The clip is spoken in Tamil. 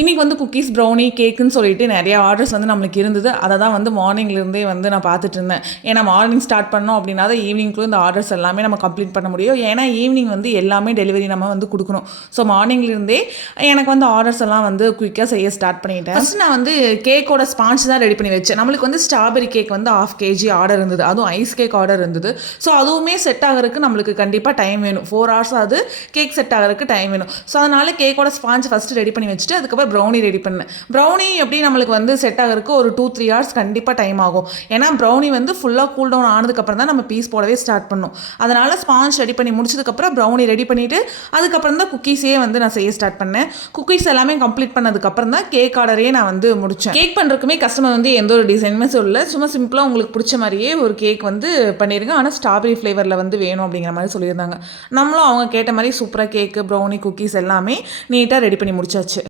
இன்றைக்கி வந்து குக்கீஸ், ப்ரௌனி, கேக்குன்னு சொல்லிட்டு நிறைய ஆர்டர்ஸ் வந்து நம்மளுக்கு இருந்தது. அதை தான் வந்து மார்னிங்லேருந்தே வந்து நான் பார்த்துட்டு இருந்தேன். ஏன்னா மார்னிங் ஸ்டார்ட் பண்ணோம் அப்படின்னா தான் ஈவினிங்குள்ளே இந்த ஆர்டர்ஸ் எல்லாமே நம்ம கம்ப்ளீட் பண்ண முடியும். ஏன்னா ஈவினிங் வந்து எல்லாமே டெலிவரி நம்ம வந்து கொடுக்கணும். ஸோ மார்னிங்லேருந்தே எனக்கு வந்து ஆர்டர்ஸ் எல்லாம் வந்து குயிக்காக செய்ய ஸ்டார்ட் பண்ணிட்டேன். ஃபஸ்ட் நான் வந்து கேக்கோட ஸ்பான்ச் தான் ரெடி பண்ணி வச்சேன். நம்மளுக்கு வந்து ஸ்ட்ராபெரி கேக் வந்து 1/2 kg ஆர்டர் இருந்தது. அதுவும் ஐஸ் கேக் ஆர்டர் இருந்தது. ஸோ அதுவுமே செட் ஆகிறதுக்கு நம்மளுக்கு கண்டிப்பாக டைம் வேணும். 4 hours ஆகுது கேக் செட் ஆகிறதுக்கு டைம் வேணும். ஸோ அதனால் கேக்கோட ஸ்பான்ச் ஃபஸ்ட்டு ரெடி பண்ணி வச்சுட்டு அதுக்கப்புறம் ப்ரௌனி ரெடி பண்ணேன். ப்ரௌனி எப்படி நம்மளுக்கு வந்து செட் ஆகிறதுக்கு ஒரு 2-3 hours கண்டிப்பாக டைம் ஆகும். ஏன்னா ப்ரௌனி வந்து ஃபுல்லாக கூல் டவுன் ஆனதுக்கப்புறம் தான் நம்ம பீஸ் போடவே ஸ்டார்ட் பண்ணணும். அதனால் ஸ்பான்ச் ரெடி பண்ணி முடிச்சதுக்கப்புறம் ப்ரௌனி ரெடி பண்ணிவிட்டு அதுக்கப்புறம் தான் குக்கீஸே வந்து நான் செய்ய ஸ்டார்ட் பண்ணேன். குக்கீஸ் எல்லாமே கம்ப்ளீட் பண்ணதுக்கப்புறம் தான் கேக் ஆர்டரே நான் வந்து முடித்தேன். கேக் பண்ணுறதுக்குமே கஸ்டமர் வந்து எந்த ஒரு டிசைனுமே சொல்லல. சும்மா சிம்பிளாக உங்களுக்கு பிடிச்ச மாதிரியே ஒரு கேக் வந்து பண்ணிடுங்க. ஆனால் ஸ்ட்ராபெரி ஃப்ளேவரில் வந்து வேணும் அப்படிங்கிற மாதிரி சொல்லியிருந்தாங்க. நம்மளும் அவங்க கேட்ட மாதிரி சூப்பராக கேக்கு, ப்ரௌனி, குக்கீஸ் எல்லாமே நீட்டாக ரெடி பண்ணி முடிச்சாச்சு.